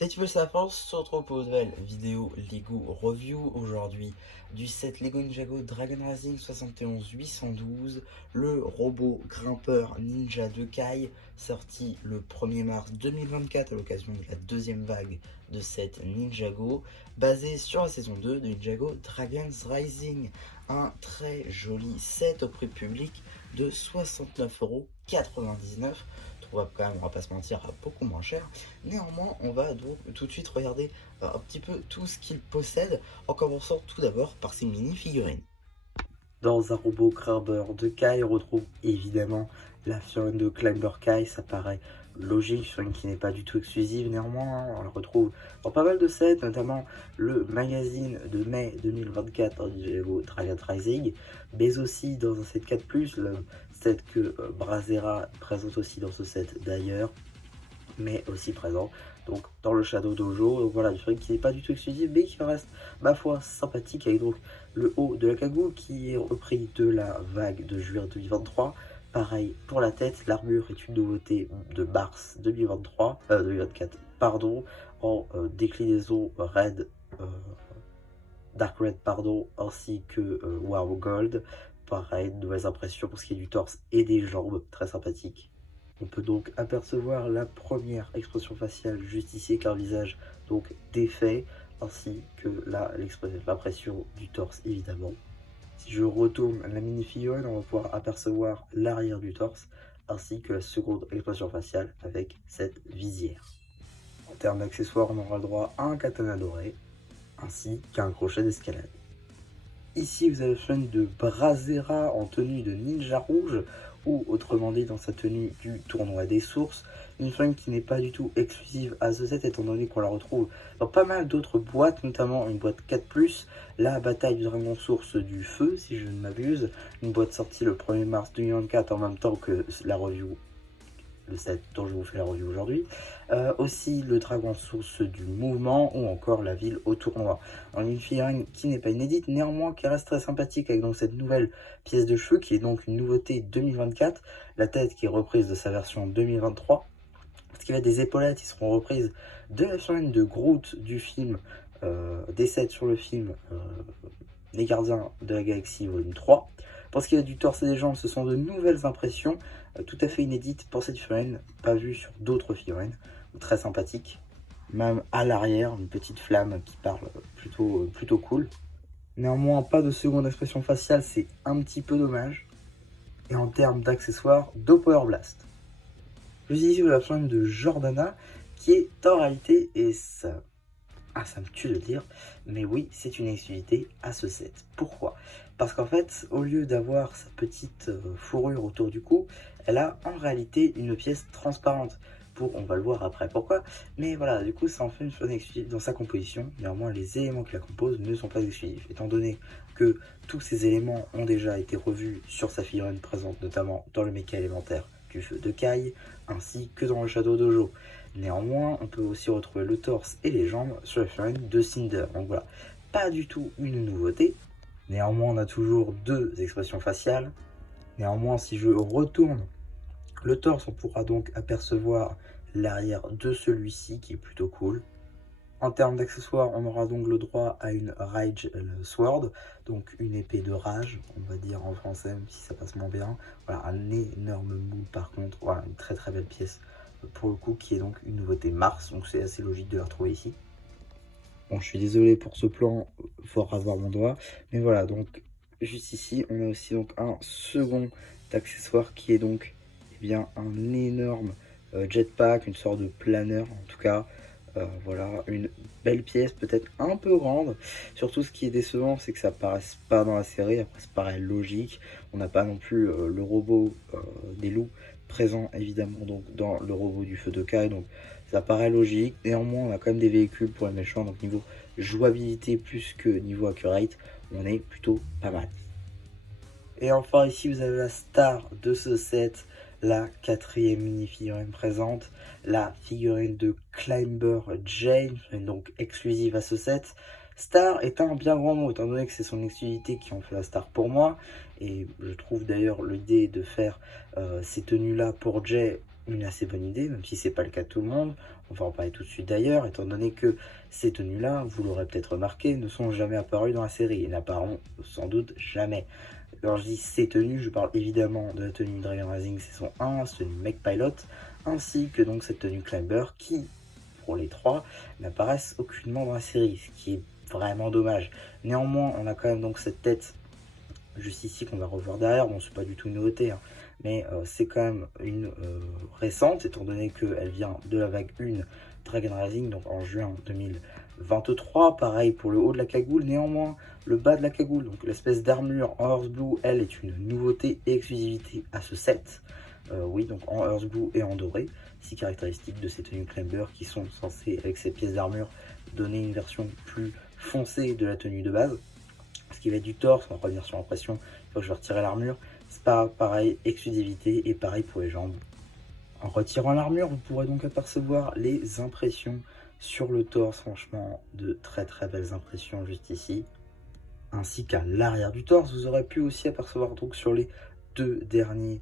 Si tu veux savoir, on se retrouve pour une nouvelle vidéo Lego Review aujourd'hui du set Lego Ninjago Dragon Rising 71-812, le robot grimpeur Ninja de Kai, sorti le 1er mars 2024 à l'occasion de la deuxième vague de set Ninjago, basé sur la saison 2 de Ninjago Dragon's Rising. Un très joli set au prix public de 69,99 €. Trouvable quand même, on va pas se mentir, beaucoup moins cher. Néanmoins, on va donc tout de suite regarder un petit peu tout ce qu'il possède, en commençant tout d'abord par ses mini-figurines. Dans un robot grimpeur de Kai, on retrouve évidemment la figurine de Climber Kai, ça paraît logique, figurine qui n'est pas du tout exclusive. Néanmoins, on la retrouve dans pas mal de sets, notamment le magazine de mai 2024 du Lego Dragon Rising, mais aussi dans un set 4+, le set que Brazera présente aussi dans ce set d'ailleurs, mais aussi présent donc dans le Shadow Dojo. Donc voilà, une figurine qui n'est pas du tout exclusive mais qui reste ma foi sympathique, avec donc le haut de la cagoule qui est repris de la vague de juin 2023. Pareil pour la tête, l'armure est une nouveauté de mars 2024 pardon, en déclinaison Red, Dark Red pardon, ainsi que Wow Gold. Pareil, nouvelles impressions pour ce qui est du torse et des jambes, très sympathique. On peut donc apercevoir la première expression faciale juste ici avec un visage donc défait, ainsi que l'impression du torse évidemment. Si je retourne la mini-figurine, on va pouvoir apercevoir l'arrière du torse, ainsi que la seconde expression faciale avec cette visière. En termes d'accessoires, on aura le droit à un katana doré, ainsi qu'à un crochet d'escalade. Ici, vous avez le fun de Brazera en tenue de ninja rouge, ou autrement dit dans sa tenue du tournoi des sources. Une fun qui n'est pas du tout exclusive à ce set, étant donné qu'on la retrouve dans pas mal d'autres boîtes, notamment une boîte 4+, la bataille du dragon source du feu, si je ne m'abuse, une boîte sortie le 1er mars 2024 en même temps que la review, le set dont je vous fais la review aujourd'hui, aussi le dragon source du mouvement, ou encore la ville au tournoi. En une figurine qui n'est pas inédite, néanmoins qui reste très sympathique, avec donc cette nouvelle pièce de cheveux qui est donc une nouveauté 2024, la tête qui est reprise de sa version 2023, ce qui va être des épaulettes qui seront reprises de la figurine de Groot du film, des sets sur le film Les Gardiens de la Galaxie volume 3. Pour ce qui est du torse et des jambes, ce sont de nouvelles impressions tout à fait inédites pour cette figurine, pas vues sur d'autres figurines, très sympathiques. Même à l'arrière, une petite flamme qui parle plutôt cool. Néanmoins, pas de seconde expression faciale, c'est un petit peu dommage. Et en termes d'accessoires, deux Power Blast. Juste ici, vous avez la figurine de Jordana, qui est en réalité, et ça me tue de le dire, mais oui, c'est une exclusivité à ce set. Pourquoi? Parce qu'en fait, au lieu d'avoir sa petite fourrure autour du cou, elle a en réalité une pièce transparente. On va le voir après pourquoi, mais voilà, du coup, ça en fait une figurine exclusive dans sa composition. Néanmoins, les éléments qui la composent ne sont pas exclusifs, étant donné que tous ces éléments ont déjà été revus sur sa figurine présente, notamment dans le méca élémentaire du feu de Kai, ainsi que dans le Shadow Dojo. Néanmoins, on peut aussi retrouver le torse et les jambes sur la figurine de Cinder. Donc voilà, pas du tout une nouveauté. Néanmoins, on a toujours deux expressions faciales. Néanmoins, si je retourne le torse, on pourra donc apercevoir l'arrière de celui-ci qui est plutôt cool. En termes d'accessoires, on aura donc le droit à une Rage Sword, donc une épée de rage, on va dire en français, même si ça passe moins bien. Voilà, un énorme moule par contre, voilà, une très belle pièce pour le coup, qui est donc une nouveauté Mars, donc c'est assez logique de la retrouver ici. Bon, je suis désolé pour ce plan, faut avoir mon doigt, mais voilà, donc juste ici, on a aussi donc un second accessoire qui est donc bien un énorme jetpack, une sorte de planeur en tout cas. Voilà, une belle pièce, peut-être un peu grande. Surtout, ce qui est décevant, c'est que ça paraît pas dans la série. Après, ça paraît logique. On n'a pas non plus le robot des loups présent, évidemment, donc dans le robot du feu de Kai. Donc, ça paraît logique. Néanmoins, on a quand même des véhicules pour les méchants. Donc, niveau jouabilité plus que niveau accurate, on est plutôt pas mal. Et enfin, ici, vous avez la star de ce set, la quatrième mini-figurine présente, la figurine de Climber Jane, donc exclusive à ce set. Star est un bien grand mot, étant donné que c'est son exclusivité qui en fait la star pour moi. Et je trouve d'ailleurs l'idée de faire ces tenues-là pour Jay une assez bonne idée, même si c'est pas le cas de tout le monde. On va en parler tout de suite d'ailleurs, étant donné que ces tenues-là, vous l'aurez peut-être remarqué, ne sont jamais apparues dans la série et n'apparaîtront sans doute jamais. Quand je dis ces tenues, je parle évidemment de la tenue Dragon Rising saison 1, cette tenue Mech Pilot, ainsi que donc cette tenue Climber qui, pour les trois, n'apparaissent aucunement dans la série, ce qui est vraiment dommage. Néanmoins, on a quand même donc cette tête juste ici qu'on va revoir derrière. Bon, c'est pas du tout une nouveauté, hein, mais c'est quand même une récente, étant donné qu'elle vient de la vague 1 Dragon Rising, donc en juin 2023. Pareil pour le haut de la cagoule. Néanmoins, le bas de la cagoule, donc l'espèce d'armure en Earth Blue, elle est une nouveauté et exclusivité à ce set. Oui, donc en Earth Blue et en doré, 6 caractéristiques de ces tenues Climber qui sont censées, avec ces pièces d'armure, donner une version plus foncée de la tenue de base. Ce qui va être du torse, on va revenir sur l'impression, une fois que je vais retirer l'armure. C'est pas pareil, exclusivité, et pareil pour les jambes. En retirant l'armure, vous pourrez donc apercevoir les impressions sur le torse, franchement, de très très belles impressions juste ici. Ainsi qu'à l'arrière du torse, vous aurez pu aussi apercevoir donc sur les deux derniers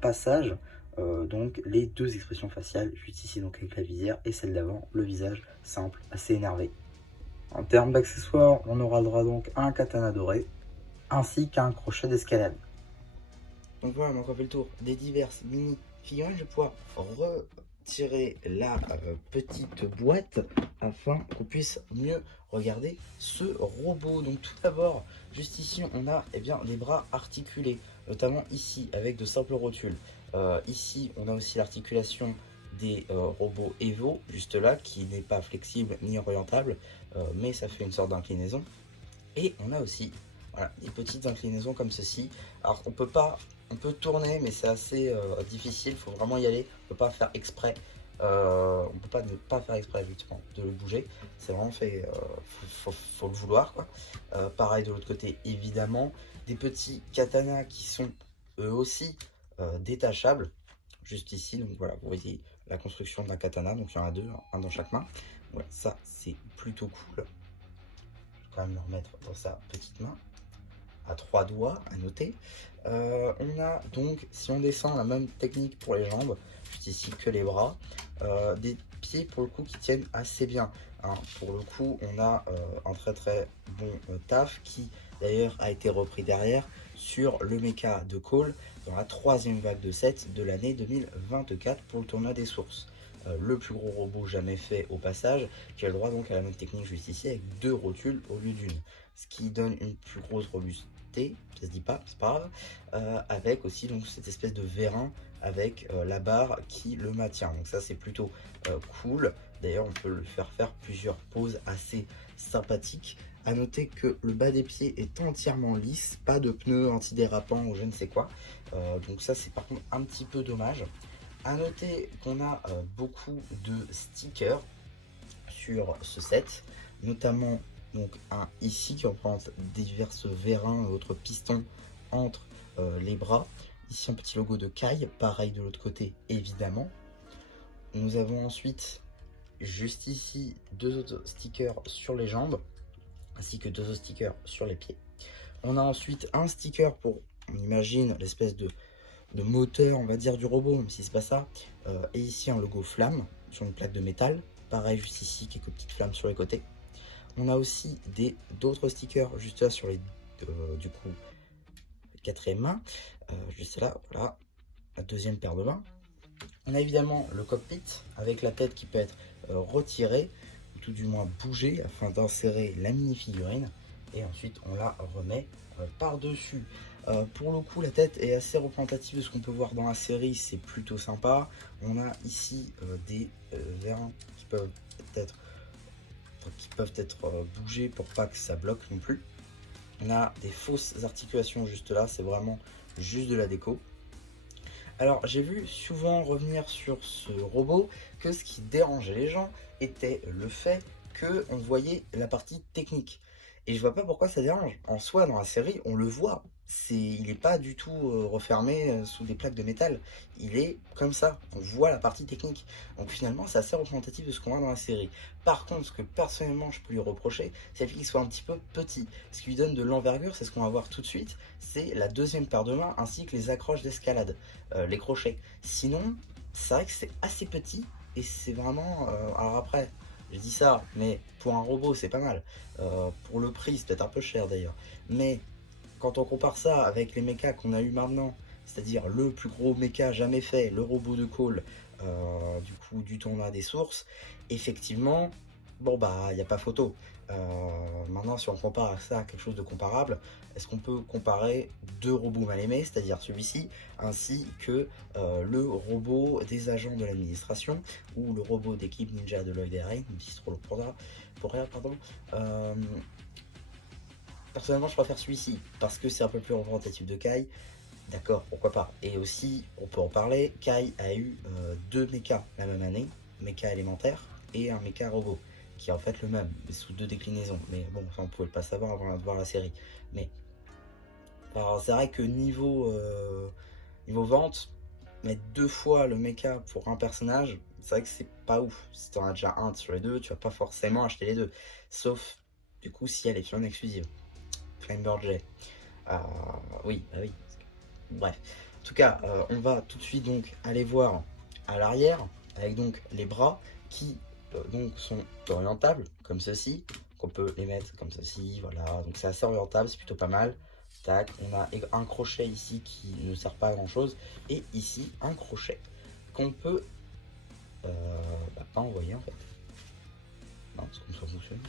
passages, donc les deux expressions faciales, juste ici donc avec la visière, et celle d'avant, le visage simple, assez énervé. En termes d'accessoires, on aura le droit donc à un katana doré, ainsi qu'à un crochet d'escalade. Donc voilà, on a fait le tour des diverses mini figurines. Je vais pouvoir retirer la petite boîte afin qu'on puisse mieux regarder ce robot. Donc tout d'abord, juste ici, on a des bras articulés, notamment ici avec de simples rotules. Ici, on a aussi l'articulation des robots Evo, juste là, qui n'est pas flexible ni orientable, mais ça fait une sorte d'inclinaison. Et on a aussi des petites inclinaisons comme ceci. Alors on peut tourner, mais c'est assez difficile, il faut vraiment y aller, on peut pas faire exprès. On peut pas ne pas faire exprès justement de le bouger, c'est vraiment fait, faut le vouloir quoi. Pareil de l'autre côté, évidemment, des petits katanas qui sont eux aussi détachables, juste ici. Donc voilà, vous voyez la construction d'un katana, donc il y en a deux, un dans chaque main. Voilà, ça c'est plutôt cool. Je vais quand même le remettre dans sa petite main, à 3 doigts à noter. On a donc, si on descend, la même technique pour les jambes, juste ici que les bras. Des pieds pour le coup qui tiennent assez bien, hein. Pour le coup, on a un très très bon taf qui d'ailleurs a été repris derrière sur le mecha de Cole dans la troisième vague de 7 de l'année 2024 pour le tournoi des sources. Le plus gros robot jamais fait au passage, qui a le droit donc à la même technique juste ici avec 2 rotules au lieu d'une, ce qui donne une plus grosse robustesse, ça se dit pas, c'est pas grave, avec aussi donc cette espèce de vérin avec la barre qui le maintient. Donc ça c'est plutôt cool. D'ailleurs on peut le faire plusieurs poses assez sympathiques. À noter que le bas des pieds est entièrement lisse, pas de pneus antidérapants ou je ne sais quoi. Donc ça c'est par contre un petit peu dommage. À noter qu'on a beaucoup de stickers sur ce set, notamment donc un ici qui représente divers vérins et autres pistons entre les bras. Ici un petit logo de Kai, pareil de l'autre côté évidemment. Nous avons ensuite juste ici 2 autres stickers sur les jambes, ainsi que 2 autres stickers sur les pieds. On a ensuite un sticker pour, on imagine, l'espèce de moteur, on va dire, du robot, même si c'est pas ça. Et ici un logo flamme sur une plaque de métal. Pareil juste ici, quelques petites flammes sur les côtés. On a aussi d'autres stickers juste là sur les du coup quatrième main, juste là, voilà, la deuxième paire de mains. On a évidemment le cockpit avec la tête qui peut être retirée, ou tout du moins bougée afin d'insérer la mini figurine. Et ensuite on la remet par-dessus. Pour le coup la tête est assez représentative de ce qu'on peut voir dans la série, c'est plutôt sympa. On a ici des vérins qui peuvent être bougés pour pas que ça bloque non plus. On a des fausses articulations juste là, c'est vraiment juste de la déco. Alors j'ai vu souvent revenir sur ce robot que ce qui dérangeait les gens était le fait qu'on voyait la partie technique. Et je vois pas pourquoi ça dérange. En soi, dans la série, on le voit. Il n'est pas du tout refermé sous des plaques de métal. Il est comme ça. On voit la partie technique. Donc finalement, c'est assez représentatif de ce qu'on a dans la série. Par contre, ce que personnellement je peux lui reprocher, c'est le fait qu'il soit un petit peu petit. Ce qui lui donne de l'envergure, c'est ce qu'on va voir tout de suite. C'est la deuxième paire de mains ainsi que les accroches d'escalade, les crochets. Sinon, c'est vrai que c'est assez petit et c'est vraiment... alors après, je dis ça, mais pour un robot c'est pas mal. Pour le prix c'est peut-être un peu cher d'ailleurs. Mais quand on compare ça avec les mechas qu'on a eu maintenant, c'est-à-dire le plus gros mecha jamais fait, le robot de Call, du coup du tournoi des sources, effectivement, bon bah il n'y a pas photo. Maintenant si on compare ça à quelque chose de comparable, est-ce qu'on peut comparer deux robots mal aimés, c'est-à-dire celui-ci, ainsi que le robot des agents de l'administration, ou le robot d'équipe ninja de Lloyd et Rain, même si c'est trop lourd pour rien, pardon. Personnellement je préfère celui-ci, parce que c'est un peu plus représentatif de Kai. D'accord, pourquoi pas. Et aussi, on peut en parler, Kai a eu deux mechas la même année, mecha élémentaire et un mecha robot, qui est en fait le même, mais sous deux déclinaisons. Mais bon, ça on pouvait pas savoir avant de voir la série. Mais c'est vrai que niveau vente, mettre deux fois le mecha pour un personnage, c'est vrai que c'est pas ouf. Si t'en as déjà un sur les deux, tu vas pas forcément acheter les deux. Sauf, du coup, si elle est sur une exclusive. Flamebird J. Oui, bah oui. Bref, en tout cas, on va tout de suite donc aller voir à l'arrière avec donc les bras qui donc sont orientables comme ceci, qu'on peut les mettre comme ceci, voilà. Donc c'est assez orientable, c'est plutôt pas mal. Tac, on a un crochet ici qui ne sert pas à grand chose et ici un crochet qu'on peut pas envoyer en fait. Non, c'est comme ça fonctionne.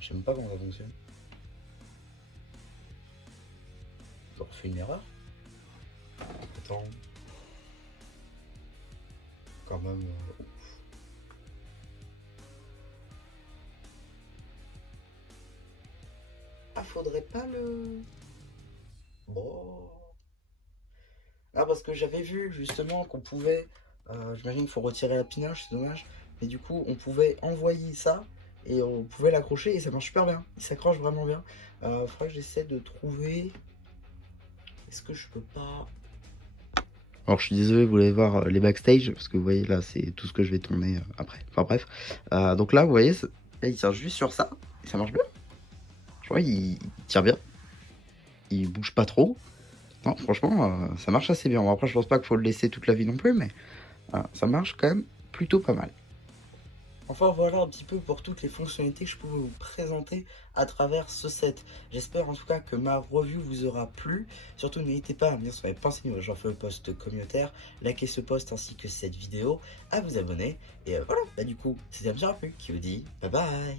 Je sais même pas comment ça fonctionne. J'ai refait une erreur. Attends. Quand même. Ah, faudrait pas le. Bon. Ah, parce que j'avais vu justement qu'on pouvait. J'imagine qu'il faut retirer la pinoche, c'est dommage. Mais du coup, on pouvait envoyer ça et on pouvait l'accrocher et ça marche super bien. Il s'accroche vraiment bien. Faudrait que j'essaie de trouver. Est-ce que je peux pas. Alors je suis désolé, vous allez voir les backstage, parce que vous voyez là c'est tout ce que je vais tourner après. Enfin bref. Donc là vous voyez, là, il tient juste sur ça, et ça marche bien. Je vois, il tire bien. Il bouge pas trop. Non, franchement, ça marche assez bien. Bon, après je pense pas qu'il faut le laisser toute la vie non plus, mais ça marche quand même plutôt pas mal. Enfin voilà un petit peu pour toutes les fonctionnalités que je pouvais vous présenter à travers ce set. J'espère en tout cas que ma review vous aura plu. Surtout n'hésitez pas à me dire si vous avez pensé niveau j'en fais le post communautaire, liker ce post ainsi que cette vidéo, à vous abonner. Et voilà, bah du coup, c'était bien plus qui vous dit bye bye.